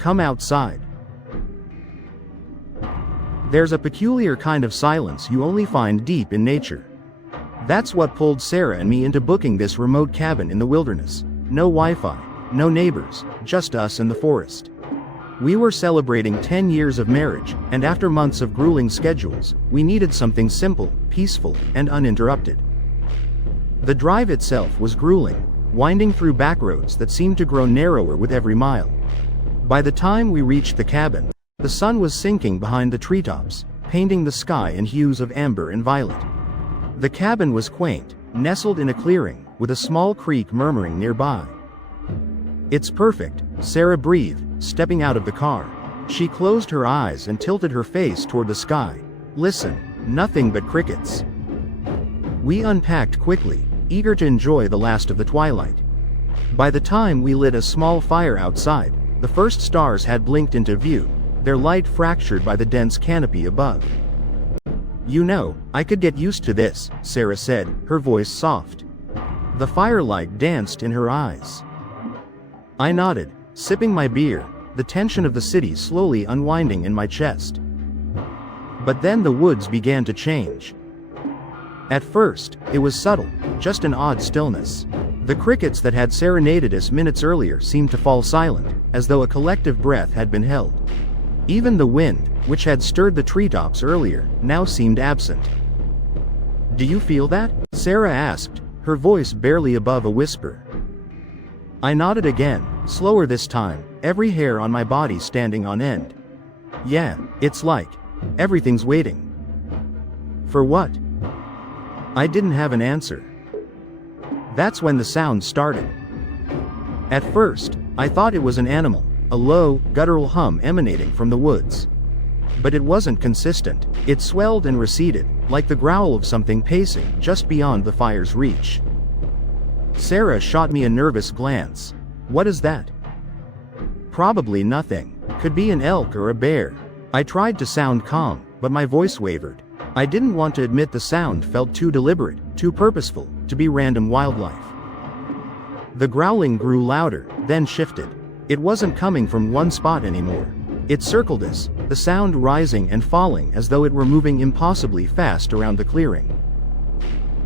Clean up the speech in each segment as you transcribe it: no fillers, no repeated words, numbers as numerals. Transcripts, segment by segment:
Come outside. There's a peculiar kind of silence you only find deep in nature. That's what pulled Sarah and me into booking this remote cabin in the wilderness. No Wi-Fi, no neighbors, just us and the forest. We were celebrating 10 years of marriage, and after months of grueling schedules, we needed something simple, peaceful, and uninterrupted. The drive itself was grueling, winding through back roads that seemed to grow narrower with every mile. By the time we reached the cabin, the sun was sinking behind the treetops, painting the sky in hues of amber and violet. The cabin was quaint, nestled in a clearing, with a small creek murmuring nearby. It's perfect, Sarah breathed, stepping out of the car. She closed her eyes and tilted her face toward the sky. Listen, nothing but crickets. We unpacked quickly, eager to enjoy the last of the twilight. By the time we lit a small fire outside, the first stars had blinked into view, their light fractured by the dense canopy above. You know, I could get used to this, Sarah said, her voice soft. The firelight danced in her eyes. I nodded, sipping my beer, the tension of the city slowly unwinding in my chest. But then the woods began to change. At first, it was subtle, just an odd stillness. The crickets that had serenaded us minutes earlier seemed to fall silent, as though a collective breath had been held. Even the wind, which had stirred the treetops earlier, now seemed absent. Do you feel that? Sarah asked, her voice barely above a whisper. I nodded again, slower this time, every hair on my body standing on end. Yeah, it's like everything's waiting. For what? I didn't have an answer. That's when the sound started. At first, I thought it was an animal, a low, guttural hum emanating from the woods. But it wasn't consistent. It swelled and receded, like the growl of something pacing just beyond the fire's reach. Sarah shot me a nervous glance. What is that? Probably nothing. Could be an elk or a bear. I tried to sound calm, but my voice wavered. I didn't want to admit the sound felt too deliberate, too purposeful, to be random wildlife. The growling grew louder, then shifted. It wasn't coming from one spot anymore. It circled us, the sound rising and falling as though it were moving impossibly fast around the clearing.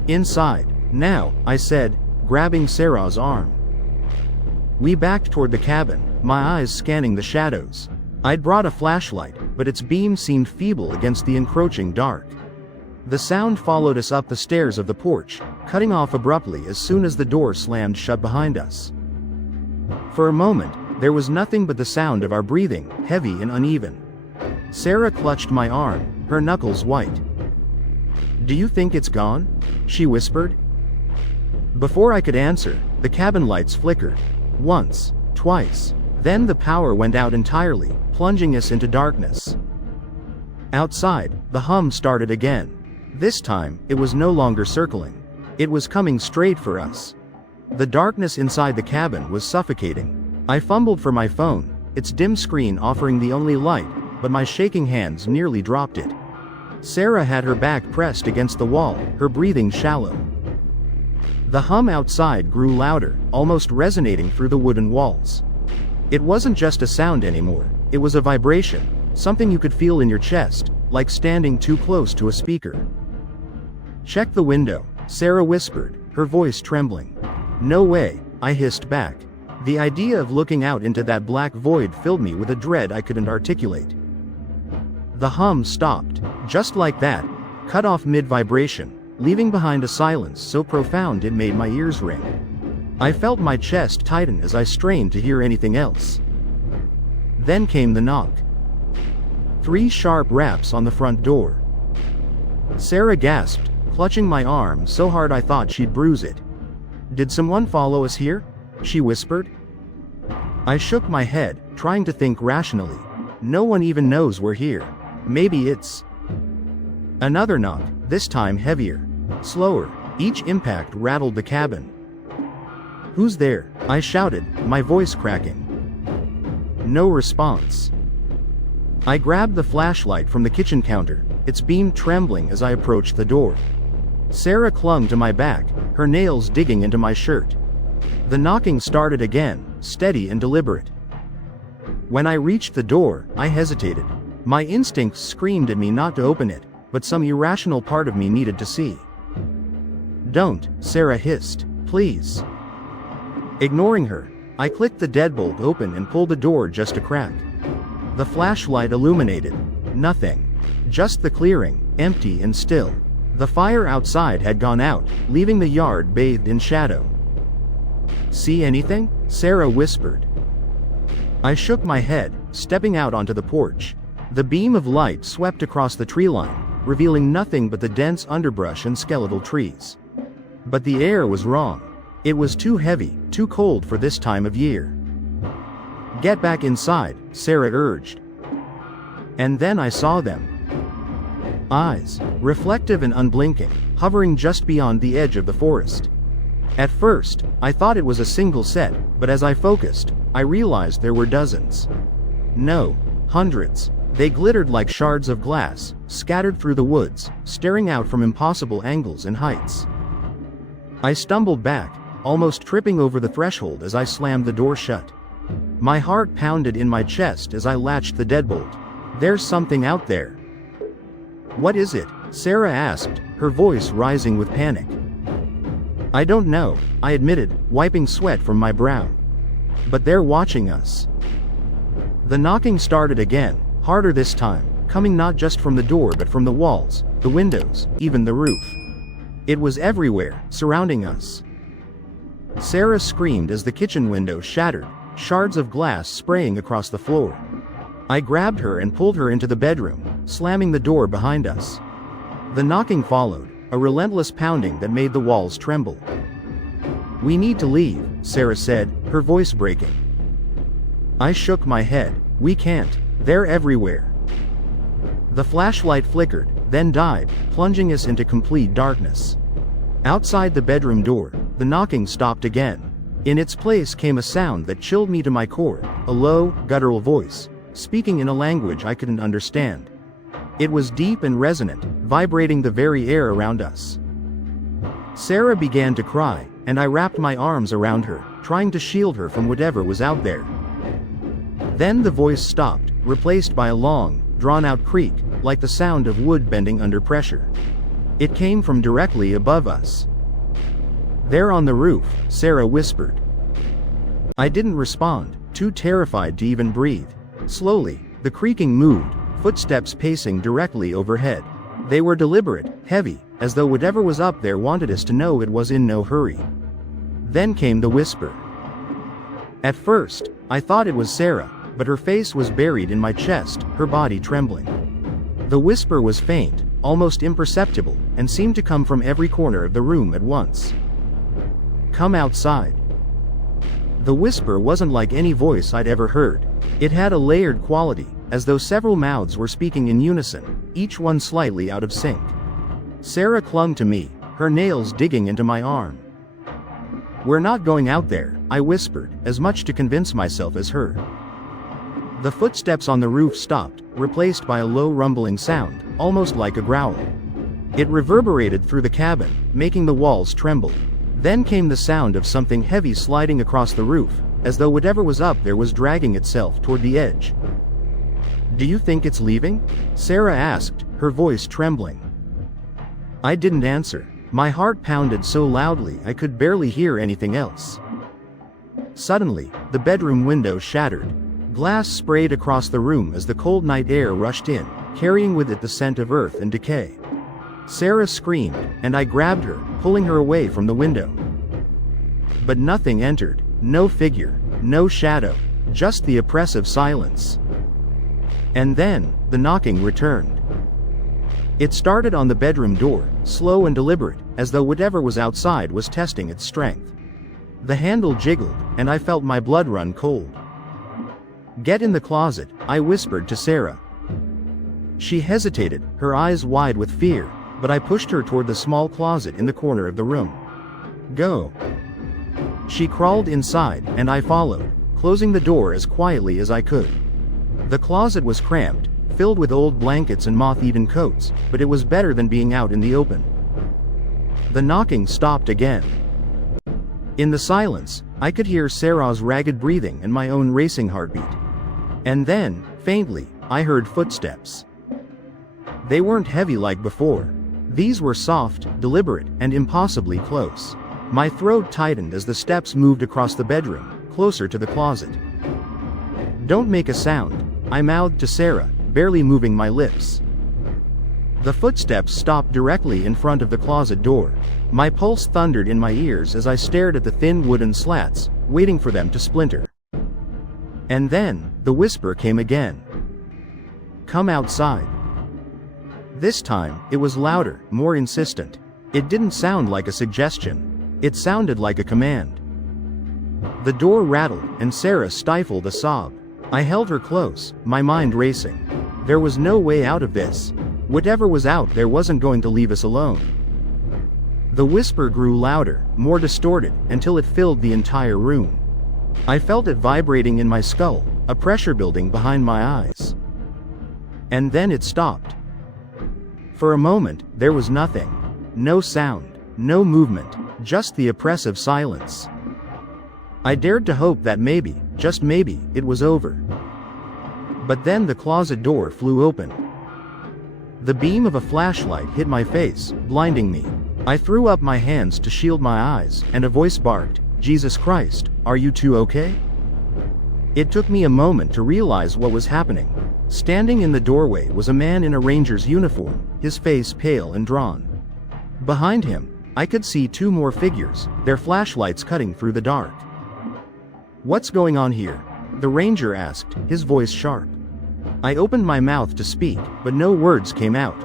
Inside, now, I said, grabbing Sarah's arm. We backed toward the cabin, my eyes scanning the shadows. I'd brought a flashlight, but its beam seemed feeble against the encroaching dark. The sound followed us up the stairs of the porch, cutting off abruptly as soon as the door slammed shut behind us. For a moment, there was nothing but the sound of our breathing, heavy and uneven. Sarah clutched my arm, her knuckles white. Do you think it's gone? She whispered. Before I could answer, the cabin lights flickered. Once, twice. Then the power went out entirely, plunging us into darkness. Outside, the hum started again. This time, it was no longer circling. It was coming straight for us. The darkness inside the cabin was suffocating. I fumbled for my phone, its dim screen offering the only light, but my shaking hands nearly dropped it. Sarah had her back pressed against the wall, her breathing shallow. The hum outside grew louder, almost resonating through the wooden walls. It wasn't just a sound anymore, it was a vibration, something you could feel in your chest, like standing too close to a speaker. Check the window, Sarah whispered, her voice trembling. No way, I hissed back. The idea of looking out into that black void filled me with a dread I couldn't articulate. The hum stopped, just like that, cut off mid-vibration, leaving behind a silence so profound it made my ears ring. I felt my chest tighten as I strained to hear anything else. Then came the knock. 3 sharp raps on the front door. Sarah gasped, clutching my arm so hard I thought she'd bruise it. Did someone follow us here? She whispered. I shook my head, trying to think rationally. No one even knows we're here. Maybe it's... Another knock, this time heavier. Slower, each impact rattled the cabin. Who's there? I shouted, my voice cracking. No response. I grabbed the flashlight from the kitchen counter, its beam trembling as I approached the door. Sarah clung to my back, her nails digging into my shirt. The knocking started again, steady and deliberate. When I reached the door, I hesitated. My instincts screamed at me not to open it, but some irrational part of me needed to see. "Don't," Sarah hissed. "Please." Ignoring her, I clicked the deadbolt open and pulled the door just a crack. The flashlight illuminated nothing. Just the clearing, empty and still. The fire outside had gone out, leaving the yard bathed in shadow. "See anything?" Sarah whispered. I shook my head, stepping out onto the porch. The beam of light swept across the tree line, revealing nothing but the dense underbrush and skeletal trees. But the air was wrong. It was too heavy, too cold for this time of year. "Get back inside," Sarah urged. And then I saw them. Eyes, reflective and unblinking, hovering just beyond the edge of the forest. At first, I thought it was a single set, but as I focused, I realized there were dozens. No, hundreds. They glittered like shards of glass, scattered through the woods, staring out from impossible angles and heights. I stumbled back, almost tripping over the threshold as I slammed the door shut. My heart pounded in my chest as I latched the deadbolt. "There's something out there." "What is it?" Sarah asked, her voice rising with panic. "I don't know," I admitted, wiping sweat from my brow. "But they're watching us." The knocking started again, harder this time, coming not just from the door but from the walls, the windows, even the roof. It was everywhere, surrounding us. Sarah screamed as the kitchen window shattered, shards of glass spraying across the floor. I grabbed her and pulled her into the bedroom, slamming the door behind us. The knocking followed, a relentless pounding that made the walls tremble. "We need to leave," Sarah said, her voice breaking. I shook my head. "We can't. They're everywhere." The flashlight flickered, then died, plunging us into complete darkness. Outside the bedroom door, the knocking stopped again. In its place came a sound that chilled me to my core, a low, guttural voice, speaking in a language I couldn't understand. It was deep and resonant, vibrating the very air around us. Sarah began to cry, and I wrapped my arms around her, trying to shield her from whatever was out there. Then the voice stopped, replaced by a long, drawn-out creak, like the sound of wood bending under pressure. It came from directly above us. "They're on the roof," Sarah whispered. I didn't respond, too terrified to even breathe. Slowly, the creaking moved, footsteps pacing directly overhead. They were deliberate, heavy, as though whatever was up there wanted us to know it was in no hurry. Then came the whisper. At first, I thought it was Sarah, but her face was buried in my chest, her body trembling. The whisper was faint, almost imperceptible, and seemed to come from every corner of the room at once. "Come outside." The whisper wasn't like any voice I'd ever heard. It had a layered quality, as though several mouths were speaking in unison, each one slightly out of sync. Sarah clung to me, her nails digging into my arm. "We're not going out there," I whispered, as much to convince myself as her. The footsteps on the roof stopped, replaced by a low rumbling sound, almost like a growl. It reverberated through the cabin, making the walls tremble. Then came the sound of something heavy sliding across the roof, as though whatever was up there was dragging itself toward the edge. "Do you think it's leaving?" Sarah asked, her voice trembling. I didn't answer. My heart pounded so loudly I could barely hear anything else. Suddenly, the bedroom window shattered. Glass sprayed across the room as the cold night air rushed in, carrying with it the scent of earth and decay. Sarah screamed, and I grabbed her, pulling her away from the window. But nothing entered, no figure, no shadow, just the oppressive silence. And then, the knocking returned. It started on the bedroom door, slow and deliberate, as though whatever was outside was testing its strength. The handle jiggled, and I felt my blood run cold. "Get in the closet," I whispered to Sarah. She hesitated, her eyes wide with fear, but I pushed her toward the small closet in the corner of the room. "Go." She crawled inside, and I followed, closing the door as quietly as I could. The closet was cramped, filled with old blankets and moth-eaten coats, but it was better than being out in the open. The knocking stopped again. In the silence, I could hear Sarah's ragged breathing and my own racing heartbeat. And then, faintly, I heard footsteps. They weren't heavy like before. These were soft, deliberate, and impossibly close. My throat tightened as the steps moved across the bedroom, closer to the closet. "Don't make a sound," I mouthed to Sarah, barely moving my lips. The footsteps stopped directly in front of the closet door. My pulse thundered in my ears as I stared at the thin wooden slats, waiting for them to splinter. And then, the whisper came again. "Come outside." This time, it was louder, more insistent. It didn't sound like a suggestion. It sounded like a command. The door rattled, and Sarah stifled a sob. I held her close, my mind racing. There was no way out of this. Whatever was out there wasn't going to leave us alone. The whisper grew louder, more distorted, until it filled the entire room. I felt it vibrating in my skull, a pressure building behind my eyes. And then it stopped. For a moment, there was nothing. No sound, no movement, just the oppressive silence. I dared to hope that maybe, just maybe, it was over. But then the closet door flew open. The beam of a flashlight hit my face, blinding me. I threw up my hands to shield my eyes, and a voice barked, "Jesus Christ, are you two okay?" It took me a moment to realize what was happening. Standing in the doorway was a man in a ranger's uniform, his face pale and drawn. Behind him, I could see two more figures, their flashlights cutting through the dark. "What's going on here?" the ranger asked, his voice sharp. I opened my mouth to speak, but no words came out.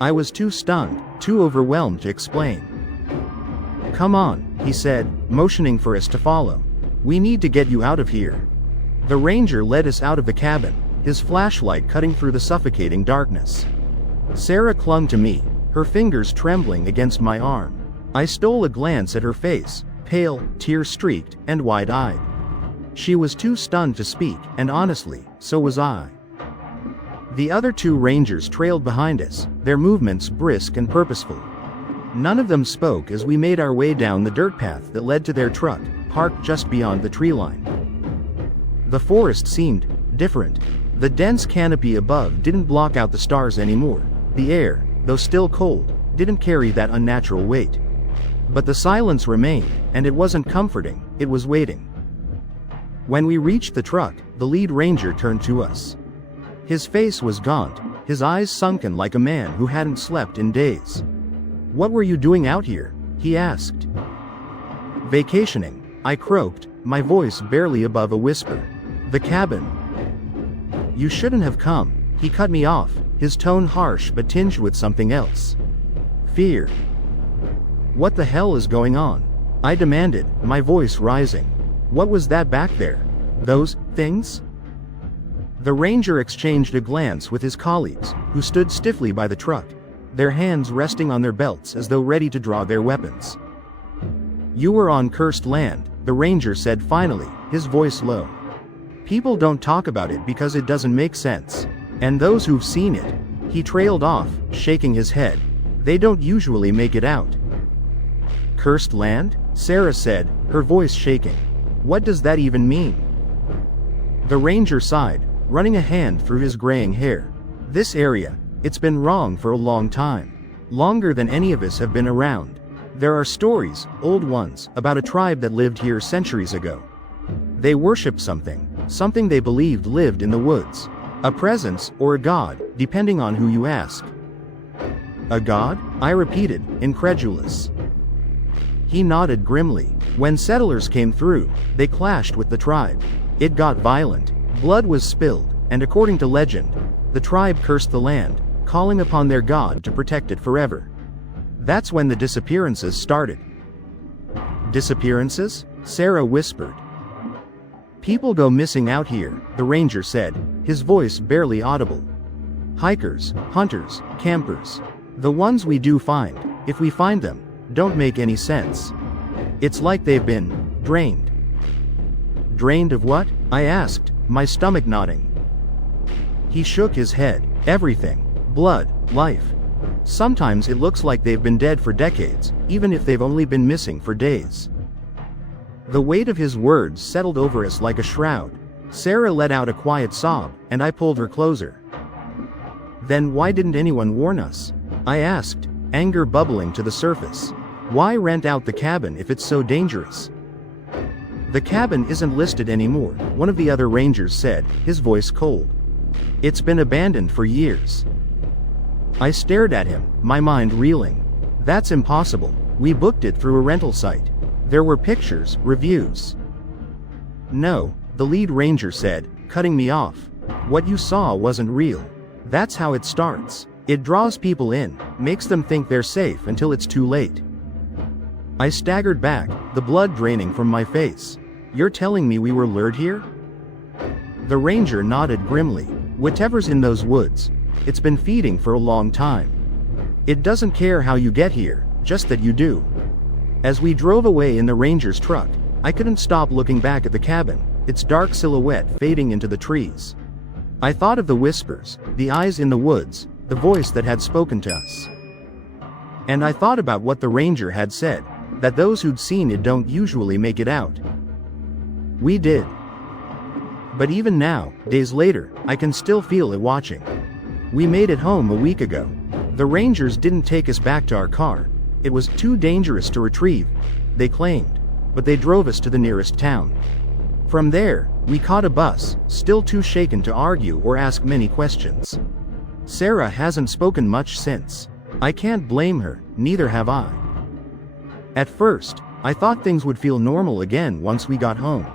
I was too stunned, too overwhelmed to explain. "Come on," he said, motioning for us to follow. "We need to get you out of here." The ranger led us out of the cabin, his flashlight cutting through the suffocating darkness. Sarah clung to me, her fingers trembling against my arm. I stole a glance at her face, pale, tear-streaked, and wide-eyed. She was too stunned to speak, and honestly, so was I. The other two rangers trailed behind us, their movements brisk and purposeful. None of them spoke as we made our way down the dirt path that led to their truck, parked just beyond the tree line. The forest seemed different. The dense canopy above didn't block out the stars anymore. The air, though still cold, didn't carry that unnatural weight. But the silence remained, and it wasn't comforting, it was waiting. When we reached the truck, the lead ranger turned to us. His face was gaunt, his eyes sunken like a man who hadn't slept in days. "What were you doing out here?" he asked. "Vacationing," I croaked, my voice barely above a whisper. "The cabin." "You shouldn't have come," he cut me off, his tone harsh but tinged with something else. "Fear." "What the hell is going on?" I demanded, my voice rising. "What was that back there? Those things?" The ranger exchanged a glance with his colleagues, who stood stiffly by the truck, their hands resting on their belts as though ready to draw their weapons. "You were on cursed land," the ranger said finally, his voice low. "People don't talk about it because it doesn't make sense. And those who've seen it," he trailed off, shaking his head, "they don't usually make it out." "Cursed land?" Sarah said, her voice shaking. "What does that even mean?" The ranger sighed, running a hand through his graying hair. "This area, it's been wrong for a long time. Longer than any of us have been around. There are stories, old ones, about a tribe that lived here centuries ago. They worshipped something they believed lived in the woods. A presence, or a god, depending on who you ask." "A god?" I repeated, incredulous. He nodded grimly. "When settlers came through, they clashed with the tribe. It got violent. Blood was spilled, and according to legend, the tribe cursed the land, calling upon their god to protect it forever. That's when the disappearances started." "Disappearances?" Sarah whispered. "People go missing out here," the ranger said, his voice barely audible. "Hikers, hunters, campers. The ones we do find, if we find them, don't make any sense. It's like they've been drained." "Drained of what?" I asked, my stomach knotting. He shook his head. "Everything. Blood, life. Sometimes it looks like they've been dead for decades, even if they've only been missing for days." The weight of his words settled over us like a shroud. Sarah let out a quiet sob, and I pulled her closer. Then why didn't anyone warn us? I asked, anger bubbling to the surface. Why rent out the cabin if it's so dangerous? The cabin isn't listed anymore, one of the other rangers said, his voice cold. It's been abandoned for years. I stared at him, my mind reeling. That's impossible. We booked it through a rental site. There were pictures, reviews. No, the lead ranger said, cutting me off. What you saw wasn't real. That's how it starts. It draws people in, makes them think they're safe until it's too late. I staggered back, the blood draining from my face. You're telling me we were lured here? The ranger nodded grimly. Whatever's in those woods, it's been feeding for a long time. It doesn't care how you get here, just that you do. As we drove away in the ranger's truck, I couldn't stop looking back at the cabin, its dark silhouette fading into the trees. I thought of the whispers, the eyes in the woods, the voice that had spoken to us. And I thought about what the ranger had said, that those who'd seen it don't usually make it out. We did. But even now, days later, I can still feel it watching. We made it home a week ago. The rangers didn't take us back to our car. It was too dangerous to retrieve, they claimed, but they drove us to the nearest town. From there, we caught a bus, still too shaken to argue or ask many questions. Sarah hasn't spoken much since. I can't blame her, neither have I. At first, I thought things would feel normal again once we got home.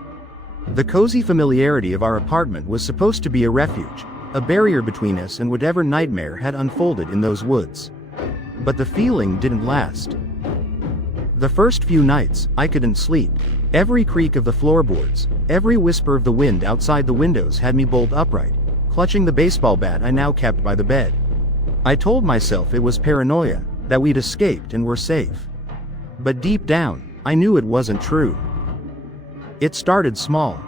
The cozy familiarity of our apartment was supposed to be a refuge, a barrier between us and whatever nightmare had unfolded in those woods. But the feeling didn't last. The first few nights, I couldn't sleep. Every creak of the floorboards, every whisper of the wind outside the windows had me bolt upright, clutching the baseball bat I now kept by the bed. I told myself it was paranoia, that we'd escaped and were safe. But deep down, I knew it wasn't true. It started small.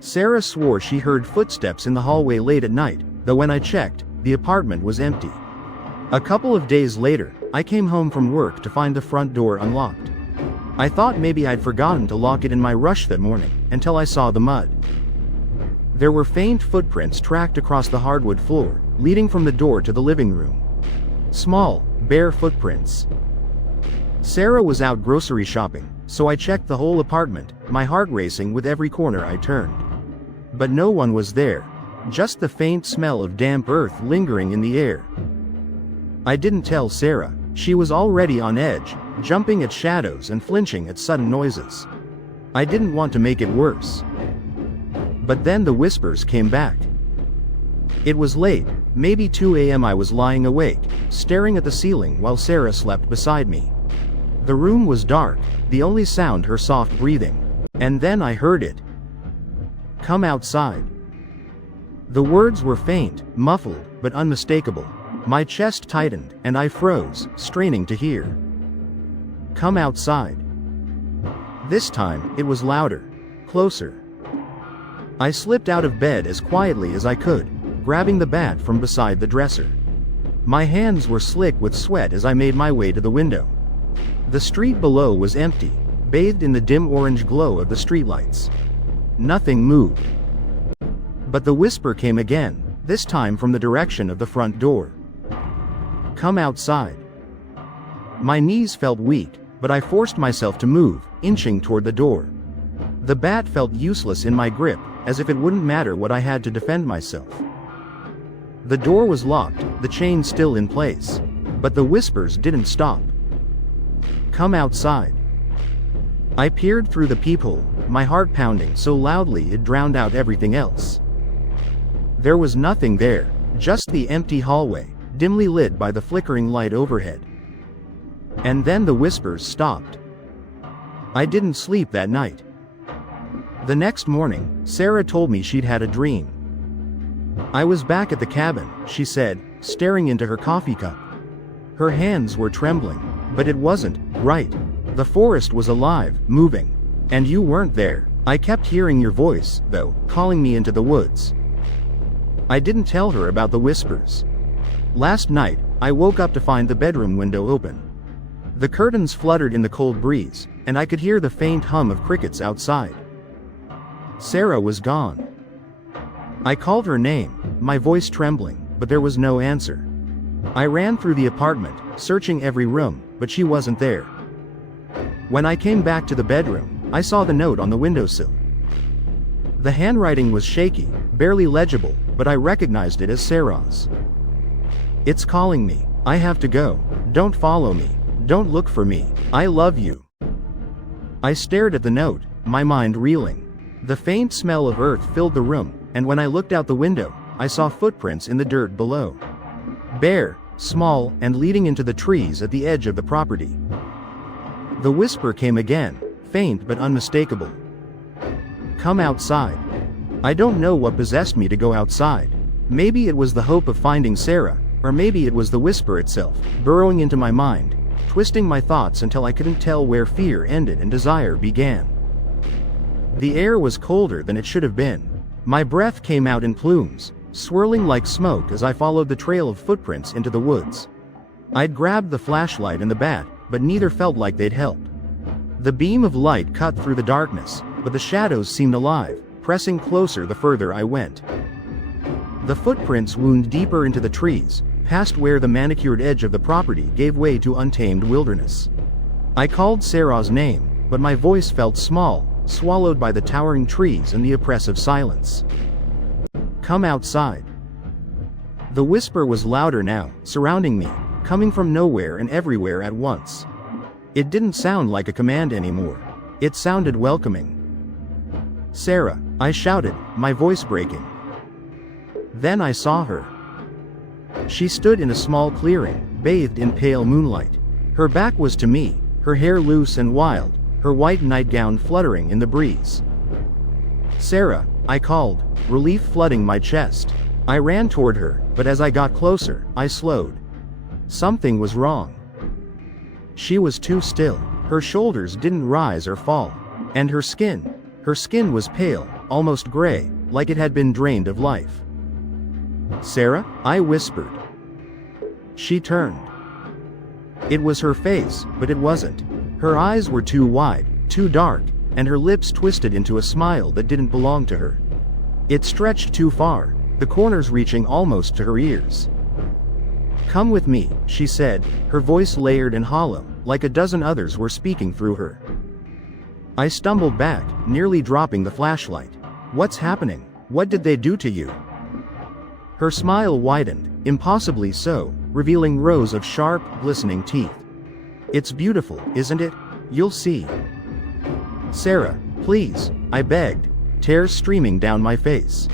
Sarah swore she heard footsteps in the hallway late at night, though when I checked, the apartment was empty. A couple of days later, I came home from work to find the front door unlocked. I thought maybe I'd forgotten to lock it in my rush that morning, until I saw the mud. There were faint footprints tracked across the hardwood floor, leading from the door to the living room. Small, bare footprints. Sarah was out grocery shopping, so I checked the whole apartment, my heart racing with every corner I turned. But no one was there, just the faint smell of damp earth lingering in the air. I didn't tell Sarah. She was already on edge, jumping at shadows and flinching at sudden noises. I didn't want to make it worse. But then the whispers came back. It was late, maybe 2 a.m. I was lying awake, staring at the ceiling while Sarah slept beside me. The room was dark, the only sound her soft breathing. And then I heard it. Come outside. The words were faint, muffled, but unmistakable. My chest tightened, and I froze, straining to hear. Come outside. This time, it was louder, closer. I slipped out of bed as quietly as I could, grabbing the bat from beside the dresser. My hands were slick with sweat as I made my way to the window. The street below was empty, bathed in the dim orange glow of the streetlights. Nothing moved. But the whisper came again, this time from the direction of the front door. Come outside. My knees felt weak, but I forced myself to move, inching toward the door. The bat felt useless in my grip, as if it wouldn't matter what I had to defend myself. The door was locked, the chain still in place. But the whispers didn't stop. Come outside. I peered through the peephole, my heart pounding so loudly it drowned out everything else. There was nothing there, just the empty hallway, dimly lit by the flickering light overhead. And then the whispers stopped. I didn't sleep that night. The next morning, Sarah told me she'd had a dream. I was back at the cabin, she said, staring into her coffee cup. Her hands were trembling, but it wasn't right. The forest was alive, moving. And you weren't there. I kept hearing your voice, though, calling me into the woods. I didn't tell her about the whispers. Last night, I woke up to find the bedroom window open. The curtains fluttered in the cold breeze, and I could hear the faint hum of crickets outside. Sarah was gone. I called her name, my voice trembling, but there was no answer. I ran through the apartment, searching every room, but she wasn't there. When I came back to the bedroom, I saw the note on the windowsill. The handwriting was shaky, barely legible, but I recognized it as Sarah's. "It's calling me. I have to go. Don't follow me. Don't look for me. I love you." I stared at the note, my mind reeling. The faint smell of earth filled the room, and when I looked out the window, I saw footprints in the dirt below. Bare, small, and leading into the trees at the edge of the property. The whisper came again, faint but unmistakable. "Come outside." I don't know what possessed me to go outside. Maybe it was the hope of finding Sarah, or maybe it was the whisper itself, burrowing into my mind, twisting my thoughts until I couldn't tell where fear ended and desire began. The air was colder than it should have been. My breath came out in plumes, swirling like smoke as I followed the trail of footprints into the woods. I'd grabbed the flashlight and the bat, but neither felt like they'd help. The beam of light cut through the darkness, but the shadows seemed alive, pressing closer the further I went. The footprints wound deeper into the trees, past where the manicured edge of the property gave way to untamed wilderness. I called Sarah's name, but my voice felt small, swallowed by the towering trees and the oppressive silence. "Come outside." The whisper was louder now, surrounding me, coming from nowhere and everywhere at once. It didn't sound like a command anymore. It sounded welcoming. "Sarah," I shouted, my voice breaking. Then I saw her. She stood in a small clearing, bathed in pale moonlight. Her back was to me, her hair loose and wild, her white nightgown fluttering in the breeze. "Sarah," I called, relief flooding my chest. I ran toward her, but as I got closer, I slowed. Something was wrong. She was too still. Her shoulders didn't rise or fall. And her skin was pale, almost gray, like it had been drained of life. "Sarah?" I whispered. She turned. It was her face, but it wasn't. Her eyes were too wide, too dark, and her lips twisted into a smile that didn't belong to her. It stretched too far, the corners reaching almost to her ears. "Come with me," she said, her voice layered and hollow, like a dozen others were speaking through her. I stumbled back, nearly dropping the flashlight. "What's happening? What did they do to you?" Her smile widened, impossibly so, revealing rows of sharp, glistening teeth. "It's beautiful, isn't it? You'll see." "Sarah, please," I begged, tears streaming down my face.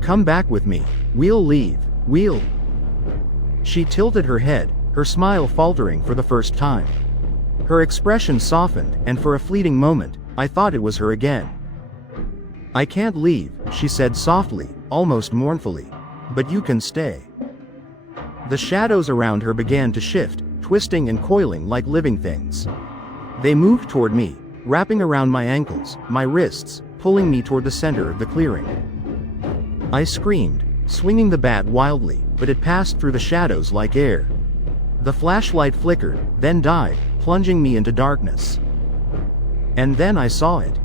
"Come back with me. We'll leave. We'll..." She tilted her head, her smile faltering for the first time. Her expression softened, and for a fleeting moment, I thought it was her again. "I can't leave," she said softly, almost mournfully. "But you can stay." The shadows around her began to shift, twisting and coiling like living things. They moved toward me, wrapping around my ankles, my wrists, pulling me toward the center of the clearing. I screamed, swinging the bat wildly, but it passed through the shadows like air. The flashlight flickered, then died, plunging me into darkness. And then I saw it.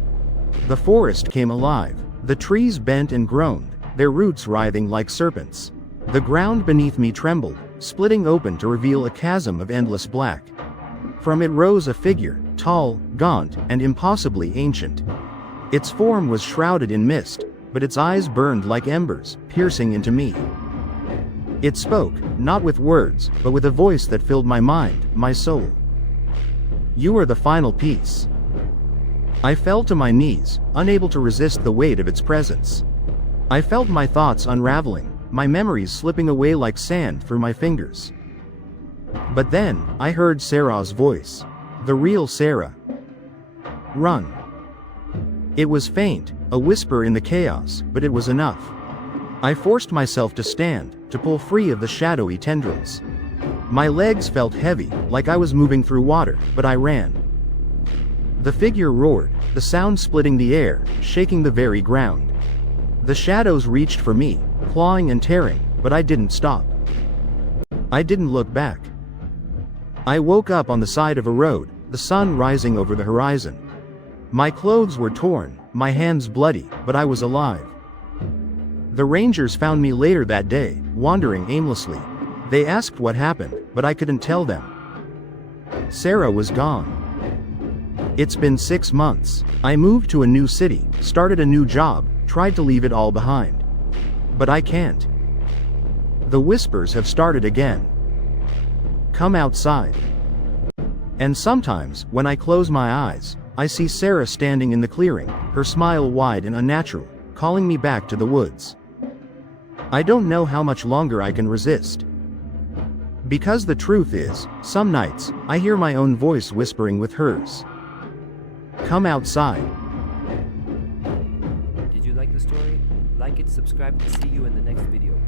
The forest came alive. The trees bent and groaned, their roots writhing like serpents. The ground beneath me trembled, splitting open to reveal a chasm of endless black. From it rose a figure, tall, gaunt, and impossibly ancient. Its form was shrouded in mist, but its eyes burned like embers, piercing into me. It spoke, not with words, but with a voice that filled my mind, my soul. "You are the final piece." I fell to my knees, unable to resist the weight of its presence. I felt my thoughts unraveling, my memories slipping away like sand through my fingers. But then, I heard Sarah's voice. The real Sarah. "Run." It was faint, a whisper in the chaos, but it was enough. I forced myself to stand, to pull free of the shadowy tendrils. My legs felt heavy, like I was moving through water, but I ran. The figure roared, the sound splitting the air, shaking the very ground. The shadows reached for me, clawing and tearing, but I didn't stop. I didn't look back. I woke up on the side of a road, the sun rising over the horizon. My clothes were torn, my hands bloody, but I was alive. The rangers found me later that day, wandering aimlessly. They asked what happened, but I couldn't tell them. Sarah was gone. It's been 6 months. I moved to a new city, started a new job, tried to leave it all behind. But I can't. The whispers have started again. Come outside. And sometimes, when I close my eyes, I see Sarah standing in the clearing, her smile wide and unnatural, calling me back to the woods. I don't know how much longer I can resist. Because the truth is, some nights, I hear my own voice whispering with hers. Come outside. Did you like the story? Like it, subscribe, and see you in the next video.